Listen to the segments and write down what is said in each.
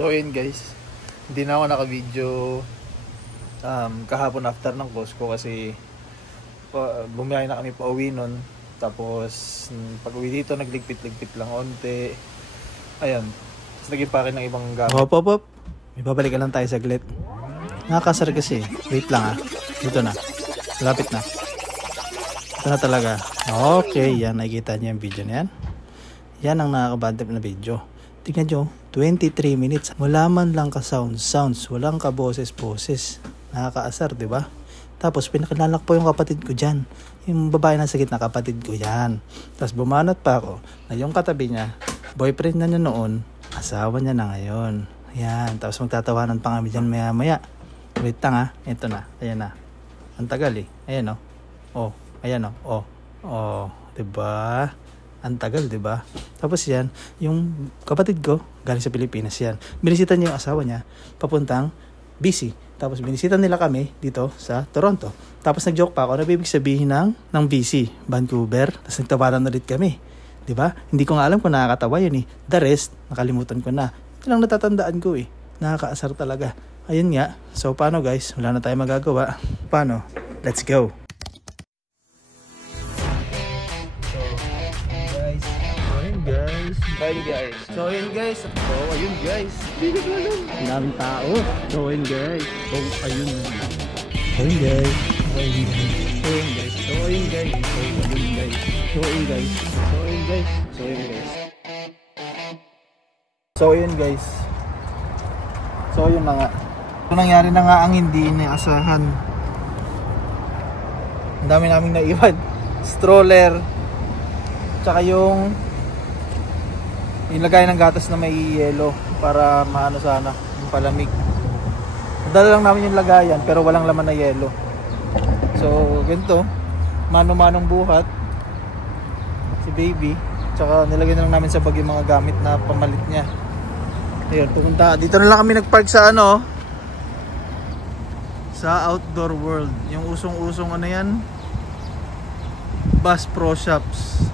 So ayun guys, hindi na ako naka-video kahapon after ng course ko kasi bumiyahe na kami pa uwi nun. Tapos pag uwi dito nagligpit-ligpit lang onte. Ayan, tapos naging pakin ng ibang gamit. Hop. May babalikan lang tayo saglit. Nakakasar kasi. Wait lang Dito na. Lapit na. Ito na talaga. Okay, yan. Nakikita niyo yung video na yan. Yan ang nakakabad trip na video. Tingnan nyo, 23 minutes. Wala man lang ka sounds. Walang ka boses. Nakakaasar, di ba? Tapos pinakilalak po yung kapatid ko dyan. Yung babae na sa gitna, kapatid ko yan. Tapos bumanat pa ako na yung katabi niya, boyfriend na niya noon, asawa niya na ngayon. Ayan, tapos magtatawanan pa kami dyan maya. Wait lang ito na, ayan na. Ang tagal ayan ayan diba? Ang tagal, diba? Tapos yan, yung kapatid ko, galing sa Pilipinas yan. Binisita niya yung asawa niya, papuntang BC. Tapos binisita nila kami dito sa Toronto. Tapos nag-joke pa ako, nabibig sabihin ng BC, Vancouver. Tapos nagtawanan ulit kami. Diba? Hindi ko nga alam kung nakakatawa yun The rest, nakalimutan ko na. Ito lang natatandaan ko Nakakaasar talaga. Ayun nga. So paano guys? Wala na tayong magagawa. Paano? Let's go! So ayun guys. Daming tao. So ayun guys. So ayun na nga. So nangyari na nga ang hindi inaasahan. Ang dami naming naiwan. Stroller. Tsaka yung lagay ng gatas na may yelo para maano sana yung palamig. Dala lang namin yung lagayan pero walang laman na yelo. So ganito, mano-manong buhat si baby. Tsaka nilagay na lang namin sa bag yung mga gamit na pamalit niya. Ayun, pumunta dito na lang kami nagpark sa sa Outdoor World. Yung usong-usong yan, Bass Pro Shops.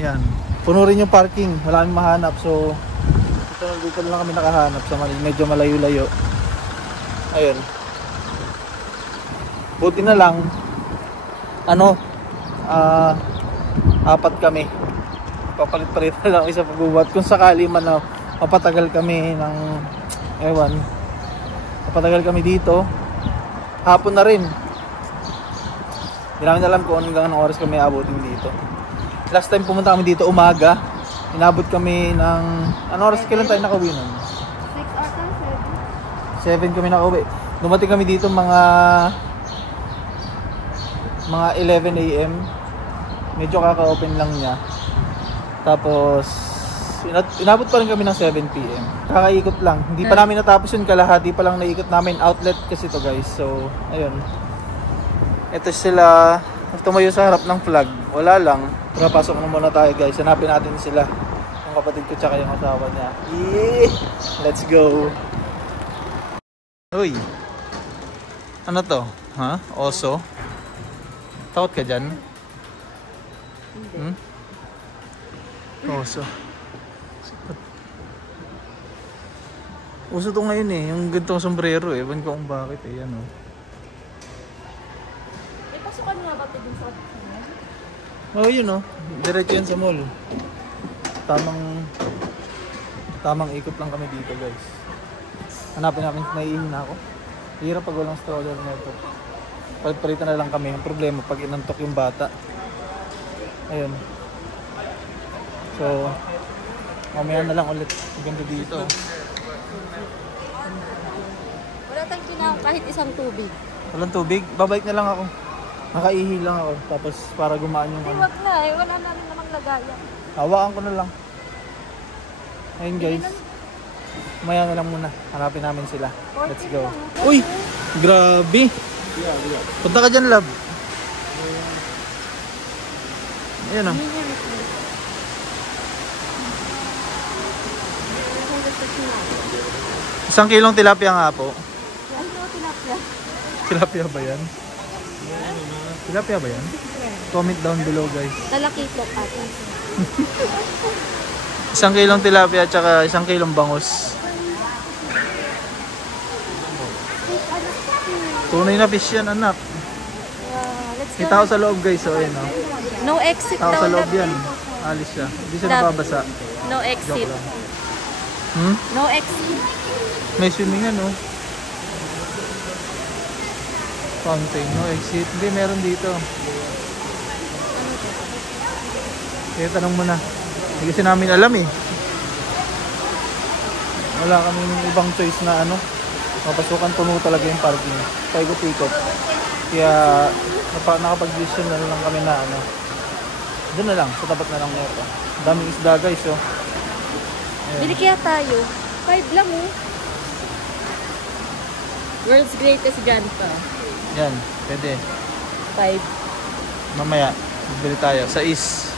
Yan, puno rin yung parking, wala kaming mahanap. So dito lang kami nakahanap sa medyo malayo-layo. Ayun, buti na lang apat kami, papalit-palit na lang isa pagbubuhat kung sakali man mapatagal kami ng mapatagal kami dito. Hapon na rin, hindi namin alam kung hanggang anong oras kami abutin dito. Last time pumunta kami dito umaga, inabot kami ng oras kailan tayo nakauwi nun? 7 kami nakauwi. Dumating kami dito mga 11 AM. Medyo kaka-open lang niya. Tapos inabot pa rin kami ng 7 PM. Kakaikot lang. Hindi pa namin natapos yun, kalahati pa lang naikot namin. Outlet kasi to guys. So ayun, ito sila tumayo sa harap ng flag. Wala lang. Tara, pasok na muna tayo guys. Hanapin natin sila, yung kapatid ko tsaka yung asawa niya. Let's go. Uy, ano to? Oso? Takot ka dyan? Oso. Uso to ngayon yung ganitong sombrero ewan ko kung bakit yan May pasukan nga ba ito din sa yun diretso yan sa mall. Tamang ikot lang kami dito guys. Hanapin namin, naiihi na ako. Hirap pag walang stroller nito. Palit-palitan na lang kami. Ang problema pag inantok yung bata. Ayun. So mamaya na lang ulit. Ganda dito. Wala tayong kinahang kahit isang tubig. Walang tubig? Babalik na lang ako. Nakaihi lang ako. Tapos para gumaan yung Wag na wala namin namang lagayan. Hawakan ko na lang. Ayun guys, maya na lang muna. Hanapin namin sila. Let's go. Uy! Grabe! Punta ka dyan, love. Ayan Isang kilong tilapia nga po. Tilapia. Tilapia ba yan? Tilapia ba yan? Comment down below guys. Talakitok ata. 1 kilong tilapia at saka 1 kilong bangus. Tunay na fish yan, anak. Let's go. May tao sa loob, guys. So, ayun, oh. No exit Tao daw. sa loob Love. yan. Alis siya. Hindi siya Love. nababasa. No exit. Joke lang. Hmm? No exit. May swimming ano. Fountain, no exit. Hindi, meron dito. Kaya tanong mo na. Hindi kasi namin alam eh. Wala kaming ibang choice na ano. Mapasukan, puno talaga yung parking. Paikot-ikot. Kaya nakapag-decision na lang kami na ano. Doon na lang, sa tapat na lang nito. Daming isda guys, oh. Ayan. Bili kaya tayo. 5 lang oh. World's greatest grandpa. Yan, pwede. 5. Mamaya, bibili tayo. Sa is.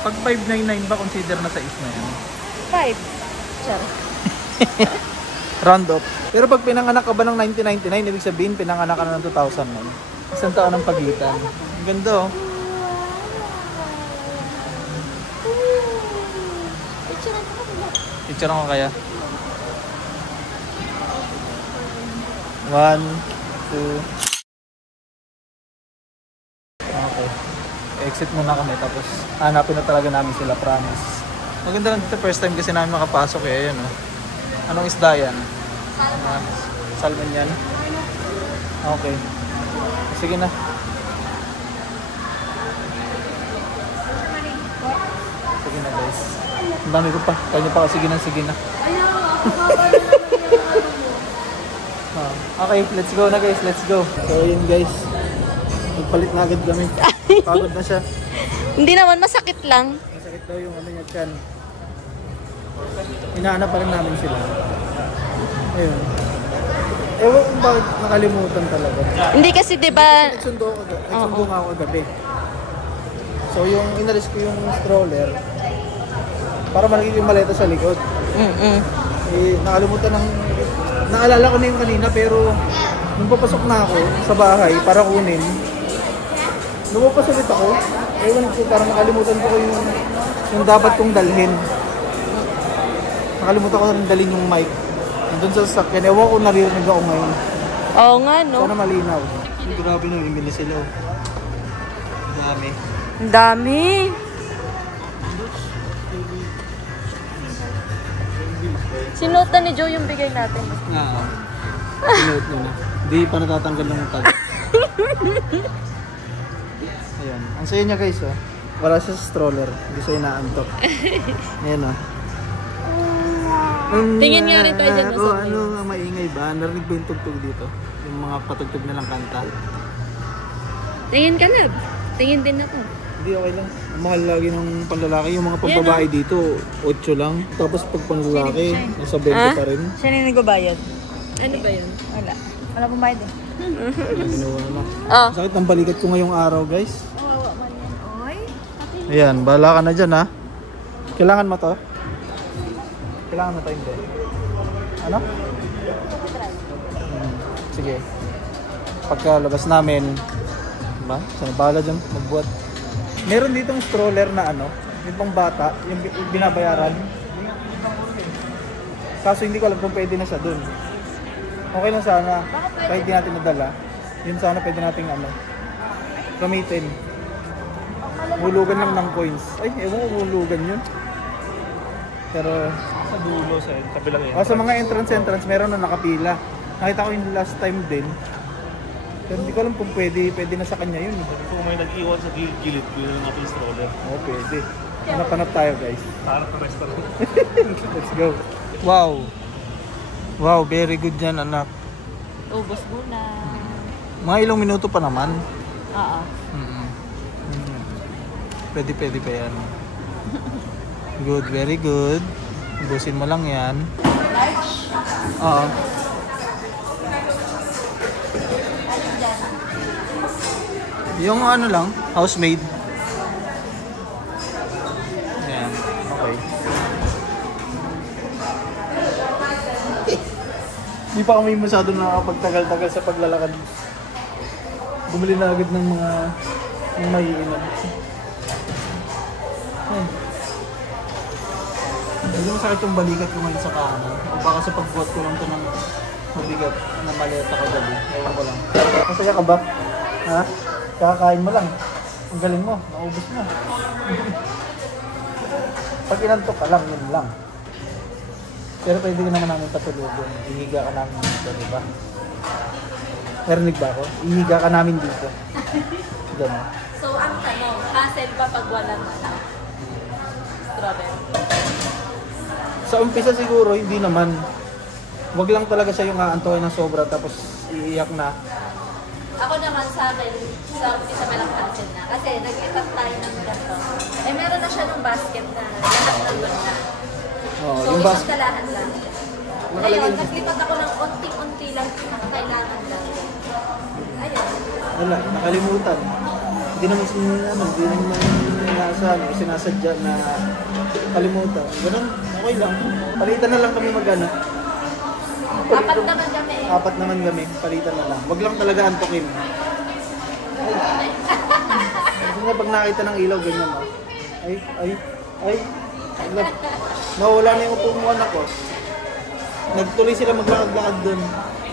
Pag 599 ba, consider na sa is na yan? 5. Char. Round up. Pero pag pinanganak ka ba ng 1999, ibig sabihin pinanganak ka na ng 2009. Isang taon ng pagitan. Ang ganda, oh. Picture ko kaya. 1, 2. Okay. Exit muna kami tapos hanapin na talaga namin sila, promise. Maganda lang dito, first time kasi namin makapasok eh. Ayun, oh. Anong isda yan? Salmon yan? Okay. Sige na. Sige na guys. Ang dami ko pa. Kaya pa sige na. Okay, let's go na guys. Let's go. So yun guys. Nagpalit na agad kami. Pagod na siya. Hindi naman, masakit lang. Masakit daw yung ano niya dyan. Hinahanap pa rin namin sila. Ayun. Ewan kung bakit nakalimutan talaga. Hindi kasi 'di ba? Nagsundo nga ako kagabi. So yung inalis ko yung stroller para malagay yung maleta sa likod. Eh, nakalimutan naalala ko na yung kanina pero nung papasok na ako sa bahay para kunin, lumabas ulit ako. Ewan ko, parang nakalimutan ko yung dapat kong dalhin. Nakalimutan ko rin dalhin yung mic. Doon sa sasakyan, ewan ko naririnig ako ngayon. Oo nga, no? Sana malinaw. Grabe na, imili sila. Dami. Ang dami. Sinutan ni Joe yung bigay natin. Pinuot mo na. Hindi pa natatanggal ng tag. Ayan. Ang saya niya guys, oh. Wala siya sa stroller. Hindi siya inaantok. Ayan, oh. Tingin nga rin tayo dyan. Ano ang maingay ba? Narinig ba yung tugtog dito? Yung mga patugtog na lang kanta. Tingin ka, Lab. Tingin din ako. Hindi, okay lang. Ang mahal lagi ng panlalaki. Yung mga pambabae dito, 8 lang. Tapos pag panlalaki, nasa 20 pa rin. Siya na nagbabayad. Ano ba yun? Wala. Wala pong bayad eh. Ginawa na. Oh. Sakit ng balikat ko ngayong araw, guys. Oo, man yan. Oy. Ayan, bahala ka na dyan, ha? Kailangan mo to? Kailangan mo to, hindi? Ano? Sige. Pagkalabas namin, diba? Sana bahala dyan, magbuhat. Meron ditong stroller na ano, yung pang bata, yung binabayaran. Kaso hindi ko alam kung pwede na siya dun. Okay lang sana, kahit di natin nadala, yun sana pwede nating ano, gamitin. Hulugan lang ng coins. Ay, ewan ko hulugan yun. Pero Sa dulo, sa kabilang yan. sa mga entrance, meron na nakapila. Nakita ko yung last time din. Pero hindi ko alam kung pwede na sa kanya yun. Kung may nag-iwan sa gilid, bilhin natin yung stroller. Oo, pwede. Hanap tayo guys. Harap na restaurant. Let's go. Wow. Wow, very good yan anak. Ubos muna. Mga ilang minuto pa naman. Oo. Pwede pa yan. Good, very good. Ubusin mo lang yan. Oo. Yung ano lang, housemaid. Ayan, okay. Hindi pa kami masyado nakakapagtagal-tagal sa paglalakad. Bumili na agad ng mga maiinom. Hindi masakit yung balikat ko ngayon sa kanan. O baka sa pagbuhat ko lang ito ng mabigat na maleta ko gabi. Ewan ko lang. Masaya ka ba? Ha? Kakakain mo lang. Ang galing mo. Naubos mo. Pag inantok ka lang, yun lang. Pero pwede ka naman namin patulogin. Ihiga ka namin dito, di ba? Narinig ba ako? Ihiga ka namin dito. Gano'n. So, ang tanong, hassle ba pag walang strawberry? Sa umpisa siguro, hindi naman. Wag lang talaga siya yung aantokin ng sobra tapos iiyak na. Ako naman sa akin, sa umpisa may lang hassle na. Kasi nag-itak tayo ng ganito. Eh, meron na siya ng basket na lahat ng na. Oo, So, yung isang basket. dalahan lang. Ngayon, naglipat ako ng konting-unti lang na kailangan lang. Ayun. Wala, nakalimutan. Hindi naman sinasadya na kalimutan. Ganun, okay lang. Palitan na lang kami mag-ano. Apat naman kami eh. Apat naman kami, palitan na lang. Wag lang talaga antukin. Ay. Kasi nga pag nakita ng ilaw, ganyan mo. Ay. Wala. Nawala na yung upo mo anak ko. Nagtuloy sila maglakad-lakad dun.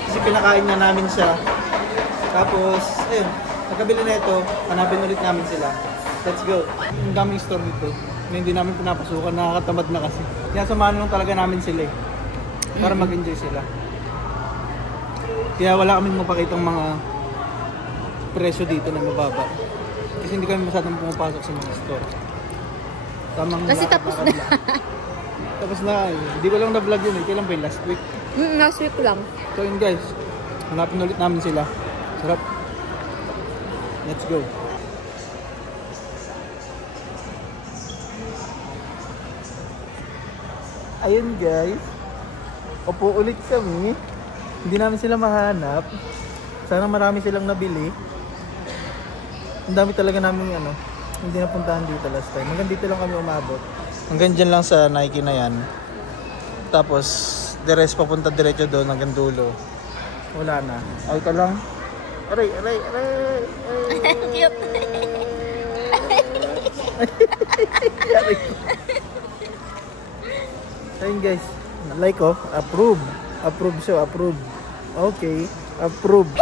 Kasi pinakain na namin siya. Tapos, ayun, nagkabili na ito, hanapin ulit namin sila. Let's go. Ang daming store dito na hindi namin pinapasukan, nakakatamad na kasi. Kaya samahan lang talaga namin sila eh. Para mag-enjoy sila. Kaya wala kaming mapakitang mga presyo dito na mababa. Kasi hindi kami masyadong pumapasok sa mga store. Tamang Kasi tapos na. Tapos na eh. Hindi ko lang na-vlog yun eh. Kailan ba yun? Last week? Last week lang. So yun guys, hanapin ulit namin sila. Sarap. Let's go. Ayun guys. Opo ulit kami. Hindi namin sila mahanap. Sana marami silang nabili. Ang dami talaga namin hindi napuntahan dito last time. Hanggang dito lang kami umabot. Hanggang dyan lang sa Nike na yan. Tapos, the rest papunta diretso doon hanggang dulo. Wala na. Ay ka lang. Aray. Cute. Aray. Ayun guys. Like oh. Approve. Approve siya. Approve. Okay. Approve.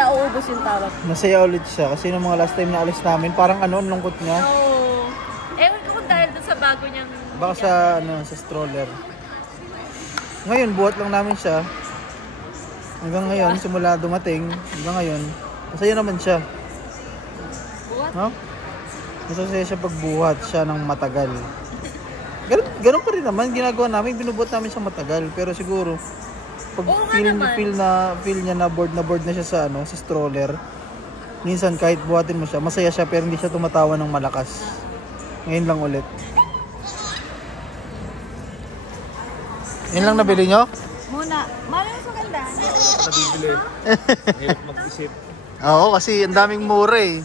Nauubos yung tawag. Masaya ulit siya kasi nung mga last time na alis namin, parang ang lungkot niya. Oo. Ewan ko kung dahil dun sa bago niyang... Baka sa stroller. Ngayon, buhat lang namin siya. Hanggang ngayon, simula dumating, hanggang ngayon, masaya naman siya. Buhat? No? Masaya siya pagbuhat siya ng matagal. Ganun pa rin naman, ginagawa namin, binubuhat namin siya matagal. Pero siguro, pag feel niya na bored na siya sa stroller. Minsan kahit buhatin mo siya, masaya siya pero hindi siya tumatawa ng malakas. Ngayon lang ulit. Yan lang nabili nyo? Muna. Malas maganda. Nabibili. Hirap mag-isip. Oo, kasi ang daming mura eh.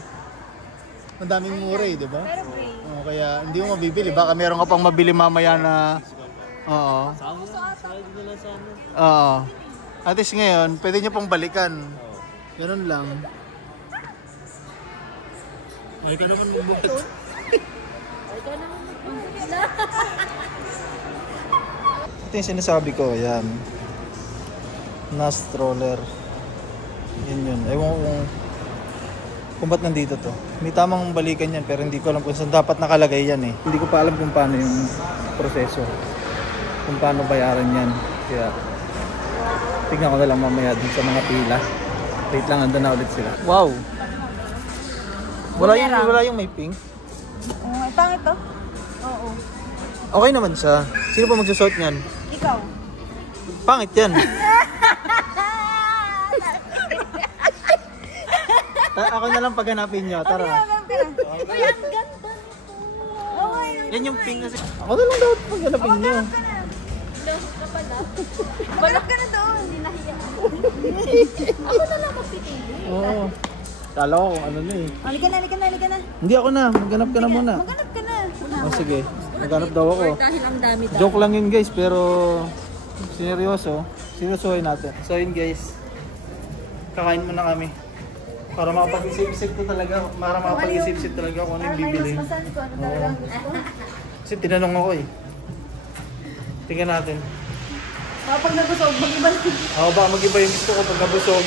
Ang daming mura eh, di ba? Pero free. Oo, kaya hindi mo mabibili. Baka meron ka pang mabili mamaya na... Oo. Oo. At least ngayon, pwede nyo pang balikan. Ganun lang. Ay ka naman magbuhat. Ito yung sinasabi ko, yan. Na stroller. Yun. Ewan ko kung ba't nandito to. May tamang balikan yan pero hindi ko alam kung saan dapat nakalagay yan eh. Hindi ko pa alam kung paano yung proseso. Kung paano bayaran yan. Kaya tignan ko na lang mamaya dun sa mga pila. Wait lang, andun na ulit sila. Wow! Wala yung may pink. Pangit to? Oo. Okay naman siya. Sino pa magsusot niyan? Ikaw. Pangit yan. Ako na lang paghanapin nyo. Tara. Uy, ang ganda. Yan yung pink na ako na lang dapat paghanapin nyo. Love ka pala. Balak ka na doon. Hindi nahiya. Ako na lang magpipili. Oo. Kala ko kung ano na eh. Halika na. Hindi ako na, maghanap ka na muna. Maghanap ka na. Oh, sige, maghanap daw ako. Dahil ang dami daw. Joke lang yun guys, pero seryosohin natin. So yun guys, kakain muna kami. Para makapag-isip-isip ko talaga, para makapag-isip-isip talaga kung ano yung bibiliin. Oo. Kasi tinanong ako eh. Tingnan natin. Kapag nabusog, mag-iba. Ako ba, mag-iba yung gusto ko pag nabusog.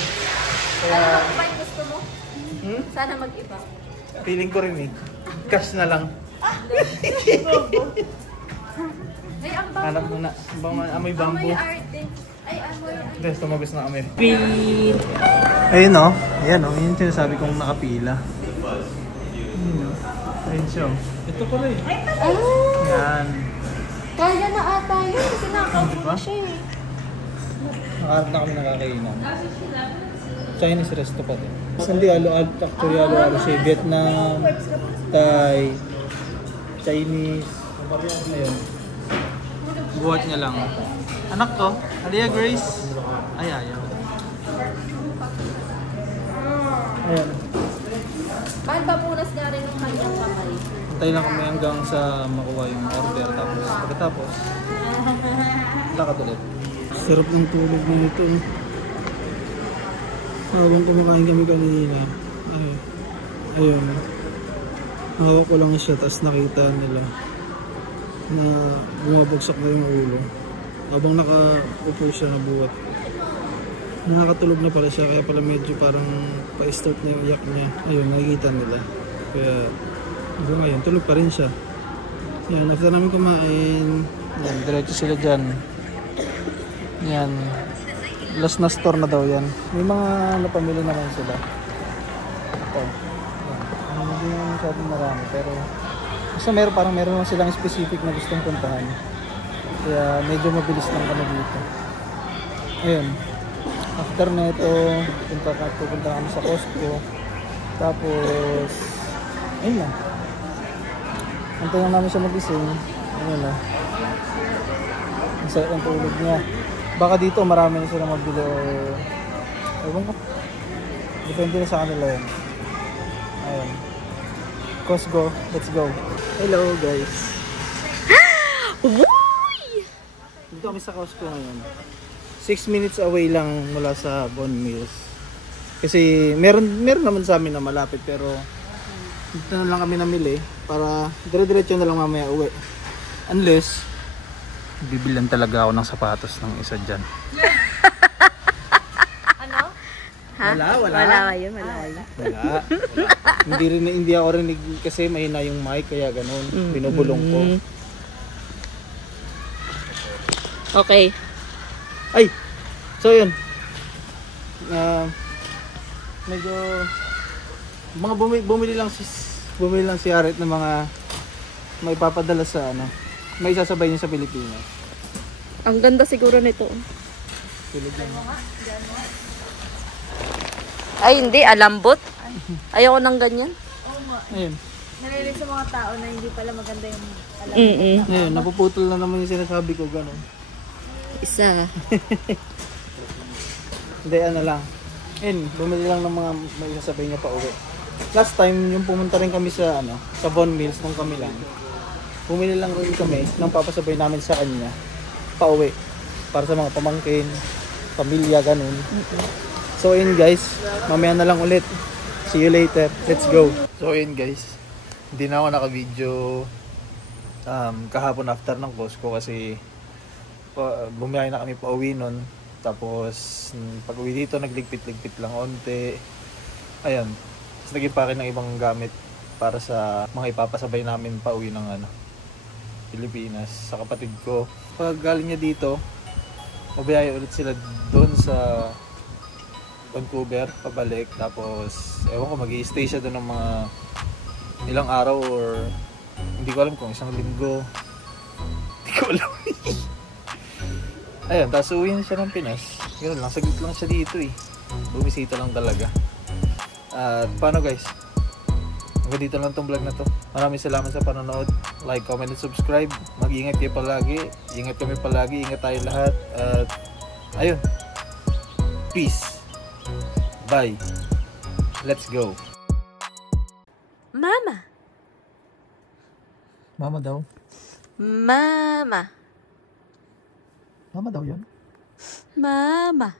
Kaya, Sana mag-iba yung gusto mo? hmm? Sana mag-iba. Feeling ko rin eh. Cash na lang. Ay, ang bang. Hanap muna. Amoy Amoy bamboo. arte. Ay, amoy arte. Guys, tumabas na kami. Ayun o. Ayan o. Yun yung sinasabi kong nakapila. Ayun siya o. Ito pala eh. Oh, Yan. kaya na ata yun kasi nakakaupo Diba? na siya eh. Nakaharap na kami nakakainan. Chinese resto pa din. Hindi actually halo-halo siya. Vietnam, Thai, Chinese. Ayun. Buhat niya lang. Anak ko, Alia Grace. Ay, ayaw. Ayan. Bakit ba punas nga rin yung kanyang kamay? Tayo lang kami hanggang sa makuha yung order. Tapos pagkatapos, lakad ulit. Sarap ng tulog na ito. Habang kumakain kami kanina, ayun. Hawak ko lang siya, tapos nakita nila na bumabagsak na yung ulo. Habang nakaupo siya na buhat. Nakakatulog na pala siya, kaya pala medyo parang pa-start na yung iyak niya. Ayun, nakikita nila. Kaya hanggang ngayon, tulog pa rin siya. Yan, after namin kumain, yan, diretso sila dyan. Yan. Last na store na daw yan. May mga napamili naman sila. Ito. Yan. Hindi naman masyadong marami, pero basta meron naman silang specific na gustong puntahan. Kaya medyo mabilis lang kami dito. Ayun. After na ito, pupunta kami sa Costco. Tapos, ayun lang. Antay lang namin siya mag-ising. Ayun lang. Ang sarap ng tulog niya. Baka dito marami na sila mabili o ewan ko. Depende na sa kanila yun. Ayun. Costco, let's go. Hello guys. Dito kami sa Costco ngayon. 6 minutes away lang mula sa Bon Mills. Kasi meron naman sa amin na malapit, pero dito na lang kami namili para dire-diretso na lang mamaya uwi. Unless bibilan talaga ako ng sapatos ng isa dyan. Ano? Ha? Wala kayo. Wala. Hindi ako rinig kasi mahina yung mic, kaya ganun. Binubulong ko. Okay. Ay! So yun. Medyo mga bumili lang si Aret ng mga may papadala sa may sasabay niya sa Pilipinas. Ang ganda siguro nito. Ay, hindi. Alambot. Ayoko ng ganyan. Ayun. Narinig sa mga tao na hindi pala maganda yung alam. Ayun, napuputol na naman yung sinasabi ko, gano'n. Isa. Hindi, lang. Ayun, bumili lang ng mga may sasabay niya pa uwi. Last time, yung pumunta rin kami sa Bon Mills nung kami lang. Bumili lang rin kami ng papasabay namin sa kanya pauwi para sa mga pamangkin, pamilya, ganun. So yun guys, mamaya na lang ulit. See you later. Let's go. So yun guys, hindi na ako naka-video kahapon after ng Costco kasi bumiyay na kami pauwi nun. Tapos pag uwi dito, nagligpit-ligpit lang onte. Ayun, tapos nag-impake ng ibang gamit para sa mga ipapasabay namin pauwi ng Pilipinas sa kapatid ko. Pag galing niya dito, mabiyaya ulit sila doon sa Vancouver, pabalik. Tapos, ewan ko, mag-i-stay siya doon ng mga ilang araw or hindi ko alam kung isang linggo. Hindi ko alam. Ayun, tapos uwi na siya ng Pinas. Ganun lang, saglit lang siya dito eh. Bumisita lang talaga. At paano guys? Hanggang dito lang tong vlog na to. Maraming salamat sa panonood. Like, comment, and subscribe. Mag-ingat kayo palagi. Ingat kami palagi. Ingat tayo lahat. At ayun. Peace. Bye. Let's go. Mama. Mama daw. Mama. Mama daw yun. Mama.